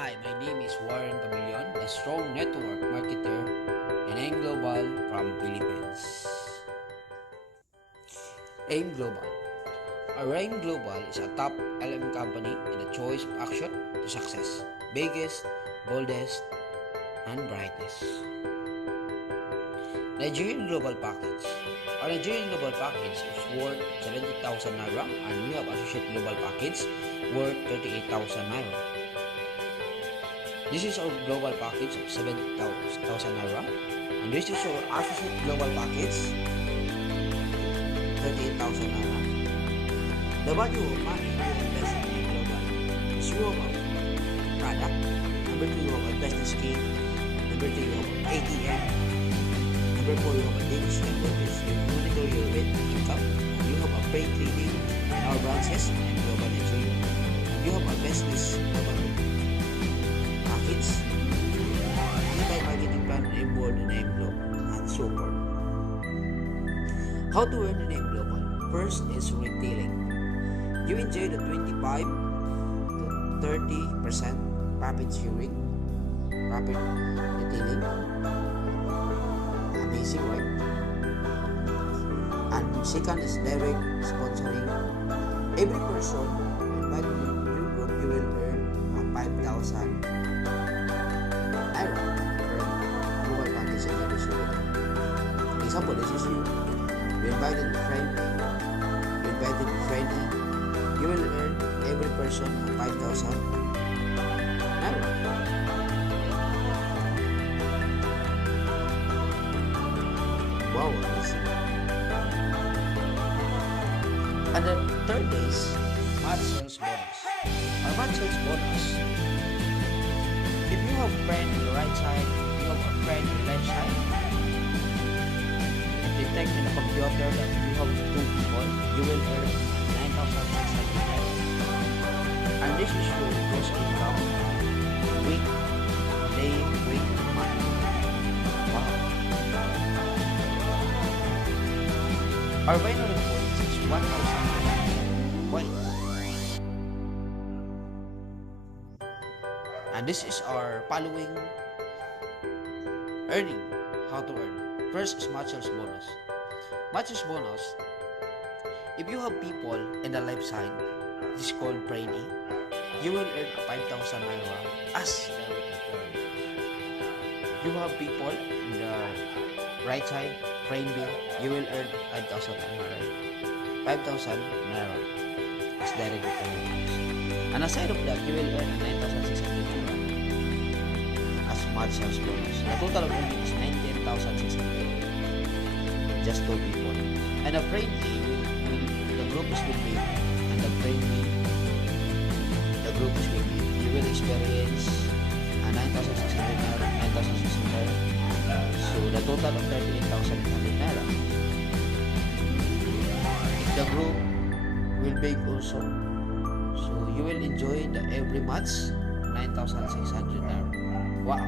Hi, my name is Warren Pavilion, a strong network marketer in AIM Global from Philippines. AIM Global. Our AIM Global is a top LM company and a choice of action to success. Biggest, boldest, and brightest. Nigerian Global Package. Our Nigerian Global Package is worth 70,000 Naira and we have Associate Global Package worth 38,000 Naira. This is our global package of 70,000 Naira and this is our Associate Global Package 38,000 Naira. The value of money you invest in global is you have a product, number 2 you have a business scheme, number 3 you have an ATM, number 4 you have a daily stream workers, you monitor your rate income, you have a paid trading in our branches and global entry, you have a business global package, anti-marketing plan, name board, name global, and so forth. How to earn the name global? First is retailing. You enjoy the 25 to 30% profit sharing, profit retailing. Amazing, right? And second is direct sponsoring. Every person invited to your group, you will earn 5,000 Naira per global package and every sharing. For example, this is you. You invited a friend. You invited a friend. You will earn every person 5,000 Naira. Wow, amazing. And the third is match sales bonus. Our match sales bonus. If you have a friend on the right side, you have a friend on the left side, and detect in the computer that you have two people, you will earn 9,600 Naira. And this is your gross income week, day, week, month. Wow. Our binary points is 1,000 points. And this is our following earning. How to earn. First is match sales bonus. Match sales bonus. If you have people in the left side, this is called trainee, you will earn 5,000 Naira as direct return. If you have people in the right side, trainee, you will earn 5,000 Naira. 5,000 Naira as direct return. And aside of that, you will earn 9,600 Naira as match sales bonus. The total of earning is 19,600. Just 2 people. And a trainee the group is will be, and the trainee, the group is will be, you will experience 9,600 Naira, 9,600. So the total of 38,800 Naira. The group will bake also. So you will enjoy the every match 9,600 Naira. Wow.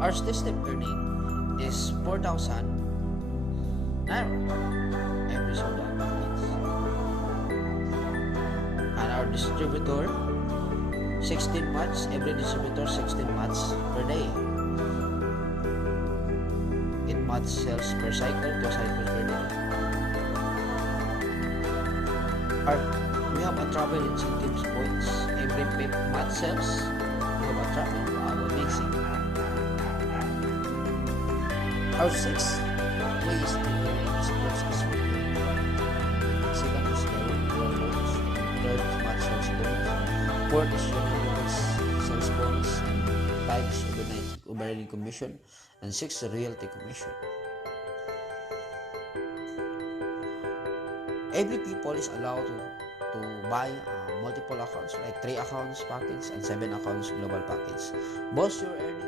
Our step earning is 4,000 Naira every sold out package. And our distributor 16 match, every distributor 16 match per day. In match sales per cycle, 2 cycles per day. We have a travel incentives points. Every 5th match sales, we have a travel. Wow, amazing. Our 6th ways to earn is first is retailing. Second is direct bonus. Third is match sales bonus. Fourth is renewable sales bonus. And 5 is overriding commission. And 6 is realty commission. Every people is allowed to buy multiple accounts like 3 accounts package and 7 accounts global package. Boost your earning